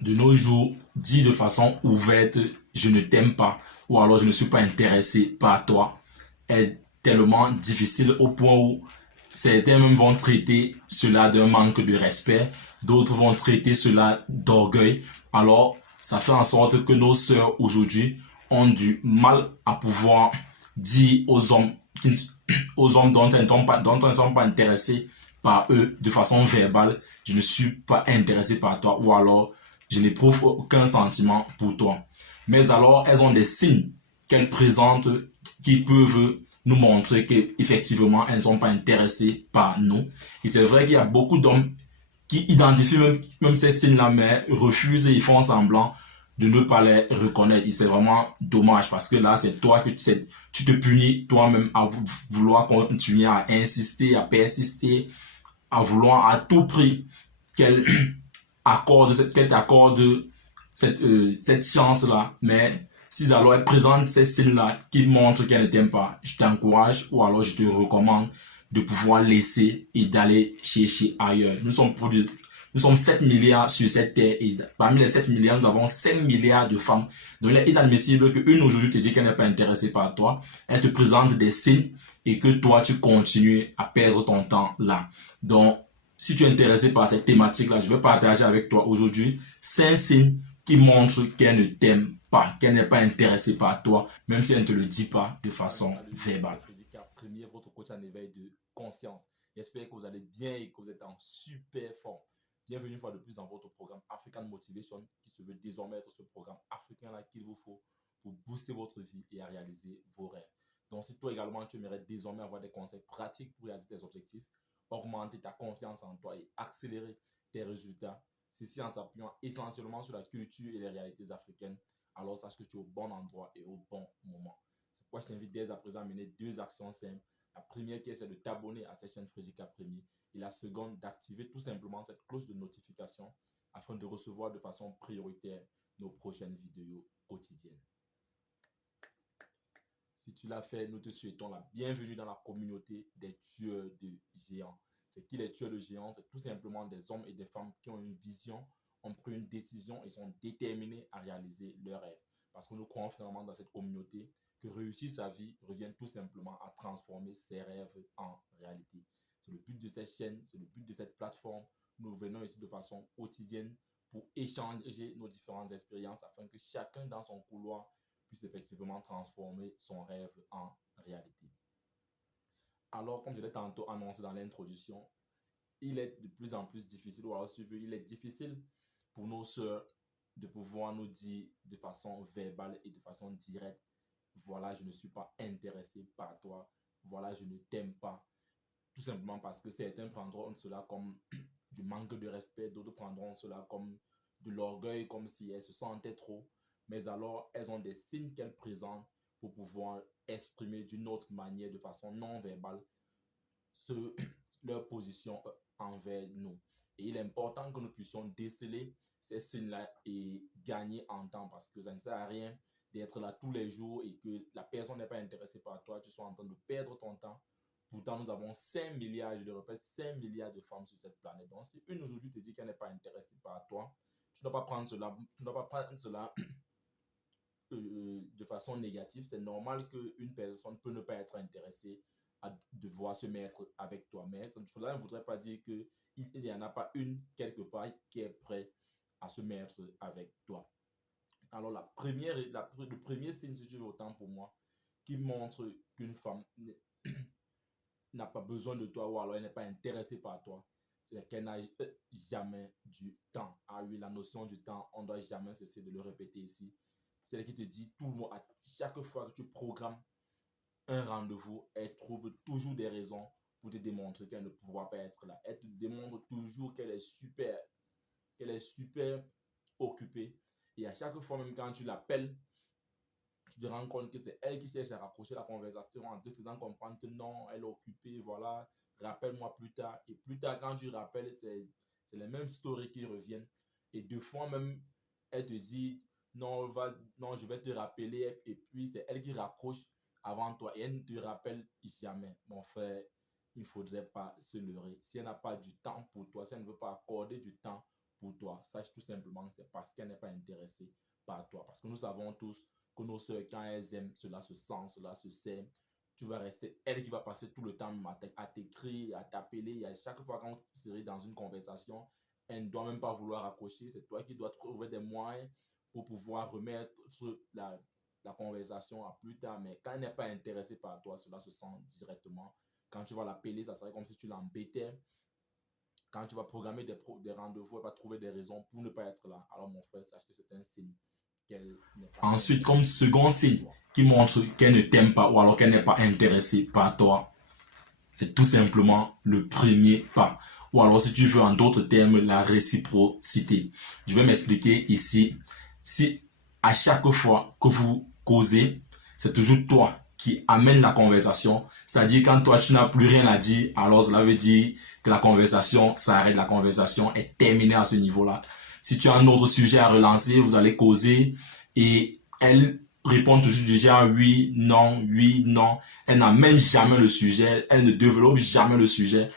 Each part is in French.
de nos jours, dit de façon ouverte, je ne t'aime pas, ou alors je ne suis pas intéressé par toi, est tellement difficile au point où certains même vont traiter cela d'un manque de respect, d'autres vont traiter cela d'orgueil. Alors, ça fait en sorte que nos sœurs aujourd'hui ont du mal à pouvoir dire aux hommes dont elles ne sont pas intéressés par eux de façon verbale, je ne suis pas intéressé par toi, ou alors je n'éprouve aucun sentiment pour toi. Mais alors, elles ont des signes qu'elles présentent qui peuvent nous montrer qu'effectivement, elles ne sont pas intéressées par nous. Et c'est vrai qu'il y a beaucoup d'hommes qui identifient même ces signes-là, mais refusent et ils font semblant de ne pas les reconnaître. Et c'est vraiment dommage parce que là, c'est toi que tu te punis toi-même à vouloir continuer à insister, à persister, à vouloir à tout prix qu'elle qu'elle t'accorde cette chance-là. Mais si alors elle présente ces signes-là qui montrent qu'elle ne t'aime pas, je t'encourage ou alors je te recommande de pouvoir laisser et d'aller chercher ailleurs. Nous sommes 7 milliards sur cette terre et parmi les 7 milliards, nous avons 5 milliards de femmes. Donc il est inadmissible qu'une aujourd'hui te dit qu'elle n'est pas intéressée par toi, elle te présente des signes et que toi tu continues à perdre ton temps là. Donc si tu es intéressé par cette thématique-là, je vais partager avec toi aujourd'hui 5 signes qui montrent qu'elle ne t'aime pas, qu'elle n'est pas intéressée par toi, même si elle ne te le dit pas de Salut, façon salut, c'est verbale. Frédéric Premier, votre coach en éveil de conscience. J'espère que vous allez bien et que vous êtes en super forme. Bienvenue une fois de plus dans votre programme African Motivation qui se veut désormais être ce programme africain-là qu'il vous faut pour booster votre vie et à réaliser vos rêves. Donc, si toi également tu aimerais désormais avoir des conseils pratiques pour réaliser tes objectifs, augmenter ta confiance en toi et accélérer tes résultats, ceci en s'appuyant essentiellement sur la culture et les réalités africaines, alors sache que tu es au bon endroit et au bon moment. C'est pourquoi je t'invite dès à présent à mener deux actions simples. La première qui est celle de t'abonner à cette chaîne Frédéric Premier et la seconde d'activer tout simplement cette cloche de notification afin de recevoir de façon prioritaire nos prochaines vidéos quotidiennes. Si tu l'as fait, nous te souhaitons la bienvenue dans la communauté des tueurs de géants. C'est qui les tueurs de géants? C'est tout simplement des hommes et des femmes qui ont une vision, ont pris une décision et sont déterminés à réaliser leurs rêves. Parce que nous croyons finalement dans cette communauté que réussir sa vie revient tout simplement à transformer ses rêves en réalité. C'est le but de cette chaîne, c'est le but de cette plateforme. Nous venons ici de façon quotidienne pour échanger nos différentes expériences afin que chacun dans son couloir puisse effectivement transformer son rêve en réalité. Alors, comme je l'ai tantôt annoncé dans l'introduction, il est de plus en plus difficile, ou alors si tu veux, il est difficile pour nos sœurs de pouvoir nous dire de façon verbale et de façon directe, voilà, je ne suis pas intéressé par toi, voilà, je ne t'aime pas. Tout simplement parce que certains prendront cela comme du manque de respect, d'autres prendront cela comme de l'orgueil, comme si elles se sentaient trop. Mais alors, elles ont des signes qu'elles présentent pour pouvoir exprimer d'une autre manière, de façon non verbale, ce, leur position envers nous. Et il est important que nous puissions déceler ces signes-là et gagner en temps parce que ça ne sert à rien d'être là tous les jours et que la personne n'est pas intéressée par toi, tu sois en train de perdre ton temps. Pourtant, nous avons 5 milliards, je le répète, 5 milliards de femmes sur cette planète. Donc, si une aujourd'hui te dit qu'elle n'est pas intéressée par toi, tu ne dois pas prendre cela, tu ne dois pas prendre cela de façon négative. C'est normal qu'une personne peut ne pas être intéressée à devoir se mettre avec toi. Mais cela ne voudrait pas dire qu'il n'y en a pas une quelque part qui est prête à se mettre avec toi. Alors, le premier signe, si tu veux, autant pour moi, qui montre qu'une femme n'a pas besoin de toi ou alors elle n'est pas intéressée par toi, c'est qu'elle n'a jamais du temps. Ah oui, la notion du temps, on ne doit jamais cesser de le répéter ici. C'est elle qui te dit tout le monde, à chaque fois que tu programmes un rendez-vous, elle trouve toujours des raisons pour te démontrer qu'elle ne pourra pas être là. Elle te démontre toujours qu'elle est super occupée. Et à chaque fois, même quand tu l'appelles, tu te rends compte que c'est elle qui cherche à rapprocher la conversation en te faisant comprendre que non, elle est occupée, voilà, rappelle-moi plus tard. Et plus tard, quand tu rappelles, c'est les mêmes stories qui reviennent. Et deux fois même, elle te dit, non, non, je vais te rappeler. Et puis, c'est elle qui raccroche avant toi. Et elle ne te rappelle jamais. Mon frère, il ne faudrait pas se leurrer. Si elle n'a pas du temps pour toi, si elle ne veut pas accorder du temps pour toi, sache tout simplement que c'est parce qu'elle n'est pas intéressée par toi. Parce que nous savons tous que nos sœurs, quand elles aiment, cela se sent, cela se sait. Tu vas rester, elle qui va passer tout le temps à t'écrire, à t'appeler. À chaque fois qu'on serait dans une conversation, elle ne doit même pas vouloir accrocher. C'est toi qui dois trouver des moyens pour pouvoir remettre la conversation à plus tard. Mais quand elle n'est pas intéressée par toi, cela se sent directement. Quand tu vas l'appeler, ça serait comme si tu l'embêtais. Quand tu vas programmer des rendez-vous, elle va trouver des raisons pour ne pas être là. Alors mon frère, sache que c'est un signe qu'elle n'est pas Ensuite, comme second signe qui montre qu'elle ne t'aime pas ou alors qu'elle n'est pas intéressée par toi, c'est tout simplement le premier pas. Ou alors, si tu veux, en d'autres termes, la réciprocité. Je vais m'expliquer ici. Si à chaque fois que vous causez, c'est toujours toi qui amène la conversation, c'est-à-dire quand toi tu n'as plus rien à dire, alors cela veut dire que la conversation s'arrête, la conversation est terminée à ce niveau-là. Si tu as un autre sujet à relancer, vous allez causer et elle répond toujours du genre oui, non. Elle n'amène jamais le sujet, elle ne développe jamais le sujet.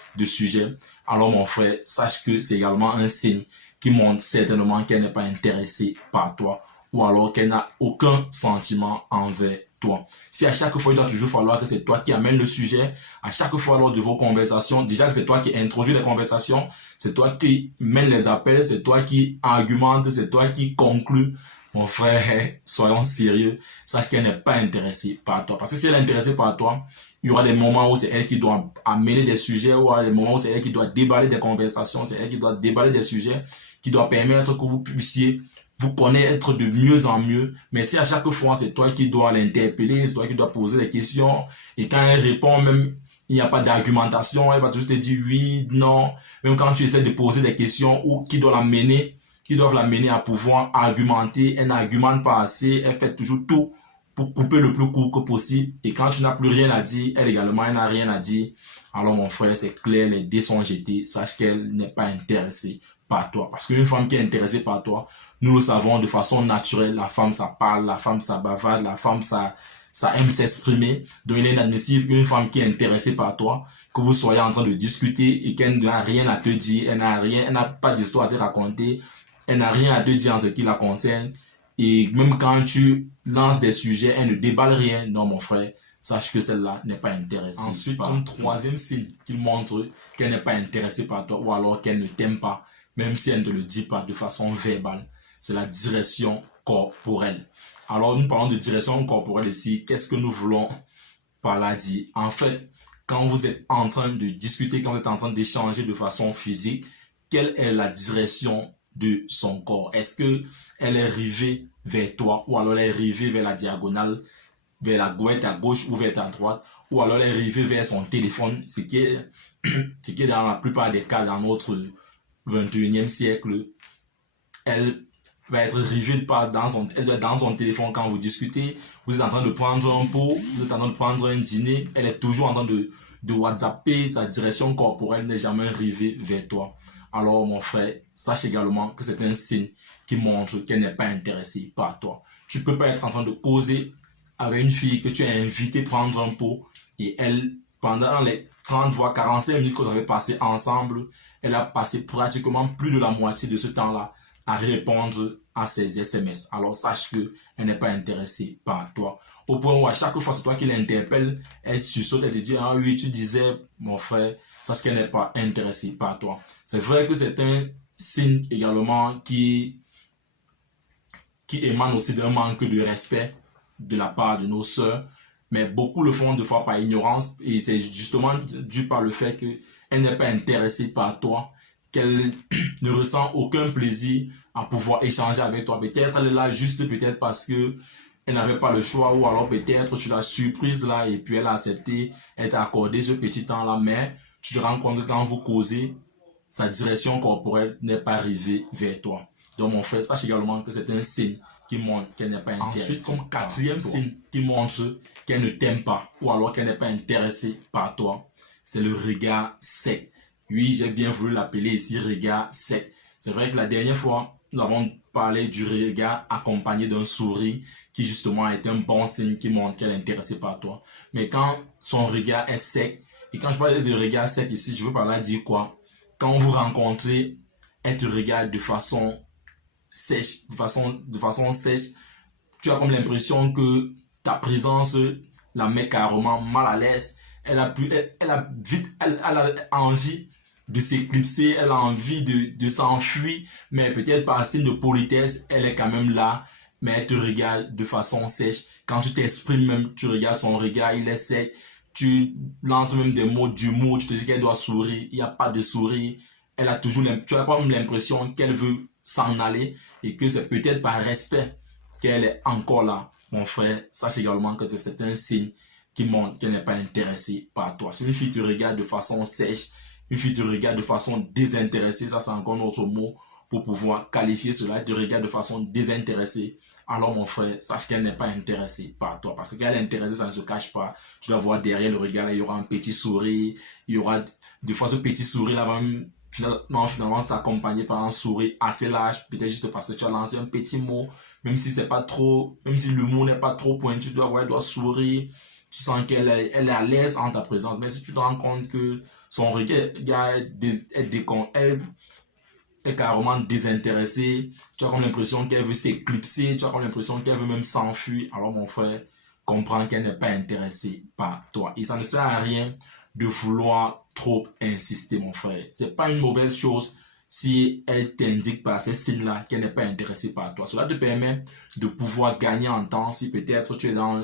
Alors mon frère, sache que c'est également un signe qui montre certainement qu'elle n'est pas intéressée par toi ou alors qu'elle n'a aucun sentiment envers toi. Si à chaque fois il doit toujours falloir que c'est toi qui amène le sujet, à chaque fois lors de vos conversations, déjà que c'est toi qui introduis les conversations, c'est toi qui mène les appels, c'est toi qui argumente, c'est toi qui conclut. Mon frère, soyons sérieux, sache qu'elle n'est pas intéressée par toi. Parce que si elle est intéressée par toi, il y aura des moments où c'est elle qui doit amener des sujets, ou il y aura des moments où c'est elle qui doit déballer des conversations, c'est elle qui doit déballer des sujets, qui doit permettre que vous puissiez vous connaître de mieux en mieux. Mais si à chaque fois, c'est toi qui dois l'interpeller, c'est toi qui dois poser des questions, et quand elle répond, même il n'y a pas d'argumentation, elle va toujours te dire oui, non. Même quand tu essaies de poser des questions ou qui doit l'amener, qui doivent l'amener à pouvoir argumenter, elle n'argumente pas assez, elle fait toujours tout pour couper le plus court que possible. Et quand tu n'as plus rien à dire, elle également, elle n'a rien à dire. Alors mon frère, c'est clair, les dés sont jetés. Sache qu'elle n'est pas intéressée par toi. Parce qu'une femme qui est intéressée par toi, nous le savons de façon naturelle, la femme, ça parle, la femme, ça bavarde, la femme, ça aime s'exprimer. Donc il est inadmissible qu'une femme qui est intéressée par toi, que vous soyez en train de discuter et qu'elle n'a rien à te dire, elle n'a pas d'histoire à te raconter, elle n'a rien à te dire en ce qui la concerne. Et même quand tu lances des sujets, elle ne déballe rien. Non, mon frère, sache que celle-là n'est pas intéressée. Ensuite, comme troisième signe qui montre qu'elle n'est pas intéressée par toi ou alors qu'elle ne t'aime pas, même si elle ne te le dit pas de façon verbale, c'est la direction corporelle. Alors, nous parlons de direction corporelle ici. Qu'est-ce que nous voulons par là dire? En fait, quand vous êtes en train de discuter, quand vous êtes en train d'échanger de façon physique, quelle est la direction de son corps? Est-ce que elle est rivée vers toi ou alors elle est rivée vers la diagonale, vers la gauche, à gauche ou vers ta droite, ou alors elle est rivée vers son téléphone, ce qui est dans la plupart des cas dans notre 21e siècle, elle va être rivée elle doit être dans son téléphone quand vous discutez, vous êtes en train de prendre un pot, vous êtes en train de prendre un dîner, elle est toujours en train de WhatsApper, sa direction corporelle n'est jamais rivée vers toi. Alors mon frère, sache également que c'est un signe qui montre qu'elle n'est pas intéressée par toi. Tu peux pas être en train de causer avec une fille que tu as invité prendre un pot et elle, pendant les 30 voire 45 minutes que vous avez passé ensemble, elle a passé pratiquement plus de la moitié de ce temps-là à répondre à ses SMS. Alors sache qu'elle n'est pas intéressée par toi. Au point où à chaque fois c'est toi qui l'interpelle, elle sursaute et te dit ah oui tu disais mon frère, sache qu'elle n'est pas intéressée par toi. C'est vrai que c'est un signe également qui émane aussi d'un manque de respect de la part de nos sœurs, mais beaucoup le font des fois par ignorance et c'est justement dû par le fait qu'elle n'est pas intéressée par toi, qu'elle ne ressent aucun plaisir à pouvoir échanger avec toi. Peut-être elle est là juste peut-être parce que elle n'avait pas le choix ou alors peut-être tu l'as surprise là et puis elle a accepté, elle t'a accordé ce petit temps là, mais tu te rends compte que quand vous causez, sa direction corporelle n'est pas arrivée vers toi. Donc mon frère, sache également que c'est un signe qui montre qu'elle n'est pas intéressée. Ensuite, comme quatrième signe qui montre qu'elle ne t'aime pas ou alors qu'elle n'est pas intéressée par toi, c'est le regard sec. Oui, j'ai bien voulu l'appeler ici regard sec. C'est vrai que la dernière fois, nous avons parlé du regard accompagné d'un sourire qui justement est un bon signe qui montre qu'elle est intéressée par toi. Mais quand son regard est sec, et quand je parle de regard sec ici, je veux par là dire quoi? Quand vous rencontrez elle te regarde de façon sèche, de façon sèche, tu as comme l'impression que ta présence la met carrément mal à l'aise. Elle a envie de s'éclipser, elle a envie de s'enfuir, mais peut-être par signe de politesse, elle est quand même là, mais elle te regarde de façon sèche. Quand tu t'exprimes même, tu regardes son regard, il est sec. Tu lances même des mots d'humour, tu te dis qu'elle doit sourire, il n'y a pas de sourire. Elle a toujours, tu as comme l'impression qu'elle veut s'en aller et que c'est peut-être par respect qu'elle est encore là. Mon frère, sache également que c'est un signe qui montre qu'elle n'est pas intéressée par toi. Si une fille te regarde de façon sèche, une fille te regarde de façon désintéressée, ça c'est encore notre mot pour pouvoir qualifier cela, elle te regarde de façon désintéressée, alors mon frère, sache qu'elle n'est pas intéressée par toi. Parce qu'elle est intéressée, ça ne se cache pas. Tu dois voir derrière le regard, là, il y aura un petit sourire, il y aura des fois ce petit sourire là va même finalement s'accompagner par un sourire assez large, peut-être juste parce que tu as lancé un petit mot, même si c'est pas trop, même si l'humour n'est pas trop pointu, tu dois voir, elle doit sourire, tu sens qu'elle est à l'aise en ta présence. Mais si tu te rends compte que son regard est carrément désintéressée, tu as comme l'impression qu'elle veut s'éclipser, tu as comme l'impression qu'elle veut même s'enfuir, alors mon frère, comprends qu'elle n'est pas intéressée par toi. Et ça ne sert à rien de vouloir trop insister, mon frère. C'est pas une mauvaise chose si elle t'indique par ces signes-là qu'elle n'est pas intéressée par toi. Cela te permet de pouvoir gagner en temps si peut-être tu es dans,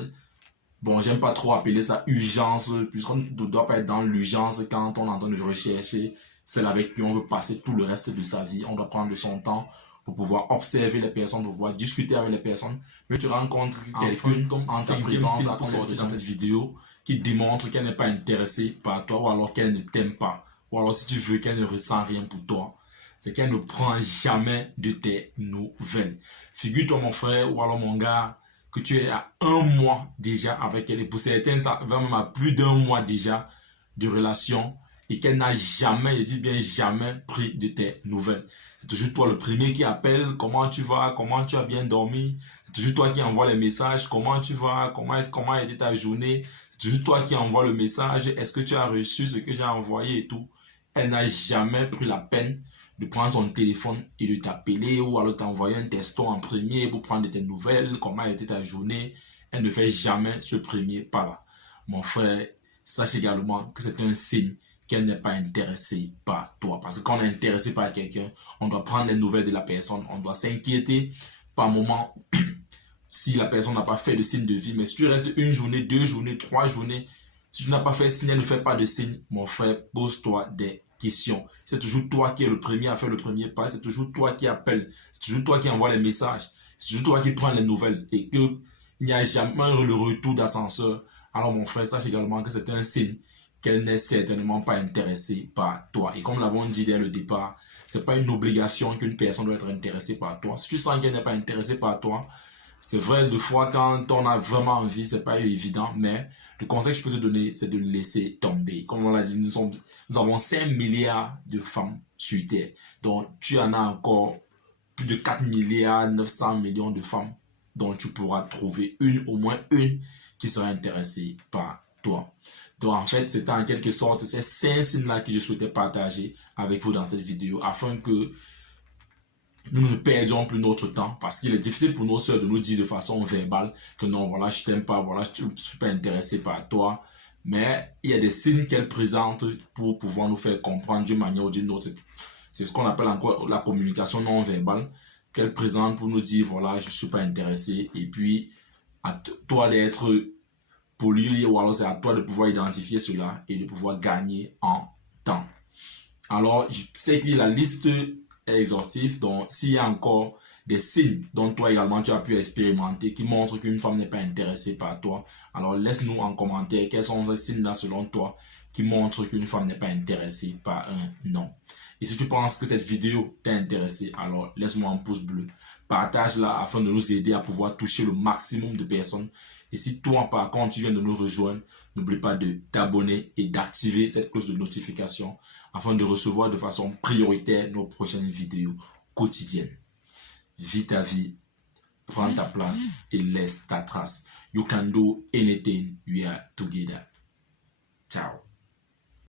bon, j'aime pas trop appeler ça urgence, puisqu'on ne doit pas être dans l'urgence quand on est en train de rechercher celle avec qui on veut passer tout le reste de sa vie. On doit prendre son temps pour pouvoir observer les personnes, pour pouvoir discuter avec les personnes. Mais tu rencontres quelqu'un comme en ta présence pour sortir dans cette vidéo qui démontre qu'elle n'est pas intéressée par toi ou alors qu'elle ne t'aime pas. Ou alors si tu veux qu'elle ne ressent rien pour toi, c'est qu'elle ne prend jamais de tes nouvelles. Figure-toi mon frère ou alors mon gars que tu es à 1 mois déjà avec elle et pour certains ça va même à plus d'1 mois déjà de relation et qu'elle n'a jamais, je dis bien jamais, pris de tes nouvelles. C'est toujours toi le premier qui appelle, comment tu vas, comment tu as bien dormi. C'est toujours toi qui envoie les messages, comment tu vas, comment a été ta journée. C'est toujours toi qui envoie le message, est-ce que tu as reçu ce que j'ai envoyé et tout. Elle n'a jamais pris la peine de prendre son téléphone et de t'appeler ou alors t'envoyer un texto en premier pour prendre de tes nouvelles, comment a été ta journée. Elle ne fait jamais ce premier pas-là. Mon frère, sache également que c'est un signe qu'elle n'est pas intéressée par toi. Parce que quand on est intéressé par quelqu'un, on doit prendre les nouvelles de la personne, on doit s'inquiéter par moment si la personne n'a pas fait de signe de vie. Mais si tu restes 1 journée, 2 journées, 3 journées, si tu n'as pas fait signe, elle ne fait pas de signe, mon frère, pose-toi des questions. C'est toujours toi qui es le premier à faire le premier pas, c'est toujours toi qui appelle, c'est toujours toi qui envoie les messages, c'est toujours toi qui prends les nouvelles et qu'il n'y a jamais le retour d'ascenseur. Alors mon frère, sache également que c'est un signe qu'elle n'est certainement pas intéressée par toi. Et comme nous l'avons dit dès le départ, c'est pas une obligation qu'une personne doit être intéressée par toi. Si tu sens qu'elle n'est pas intéressée par toi, c'est vrai, des fois, quand on a vraiment envie, c'est pas évident, mais le conseil que je peux te donner, c'est de laisser tomber. Comme on l'a dit, nous avons 5 milliards de femmes sur Terre. Donc, tu en as encore plus de 4 milliards 900 millions de femmes dont tu pourras trouver au moins une, qui sera intéressée par toi. Donc, en fait, c'était en quelque sorte ces 5 signes-là que je souhaitais partager avec vous dans cette vidéo afin que nous ne perdions plus notre temps parce qu'il est difficile pour nos soeurs de nous dire de façon verbale que non, voilà, je t'aime pas, voilà, je ne suis pas intéressé par toi. Mais il y a des signes qu'elle présente pour pouvoir nous faire comprendre d'une manière ou d'une autre. C'est ce qu'on appelle encore la communication non verbale qu'elle présente pour nous dire, voilà, je ne suis pas intéressé. Et puis, à toi d'être poli ou alors c'est à toi de pouvoir identifier cela et de pouvoir gagner en temps. Alors, je sais que la liste exhaustif, donc s'il y a encore des signes dont toi également tu as pu expérimenter qui montrent qu'une femme n'est pas intéressée par toi, alors laisse-nous en commentaire quels sont ces signes-là selon toi qui montrent qu'une femme n'est pas intéressée par un homme. Et si tu penses que cette vidéo t'a intéressé, alors laisse-moi un pouce bleu, partage-la afin de nous aider à pouvoir toucher le maximum de personnes. Et si toi par contre tu viens de nous rejoindre, n'oublie pas de t'abonner et d'activer cette cloche de notification afin de recevoir de façon prioritaire nos prochaines vidéos quotidiennes. Vis ta vie, prends ta place et laisse ta trace. You can do anything, we are together. Ciao.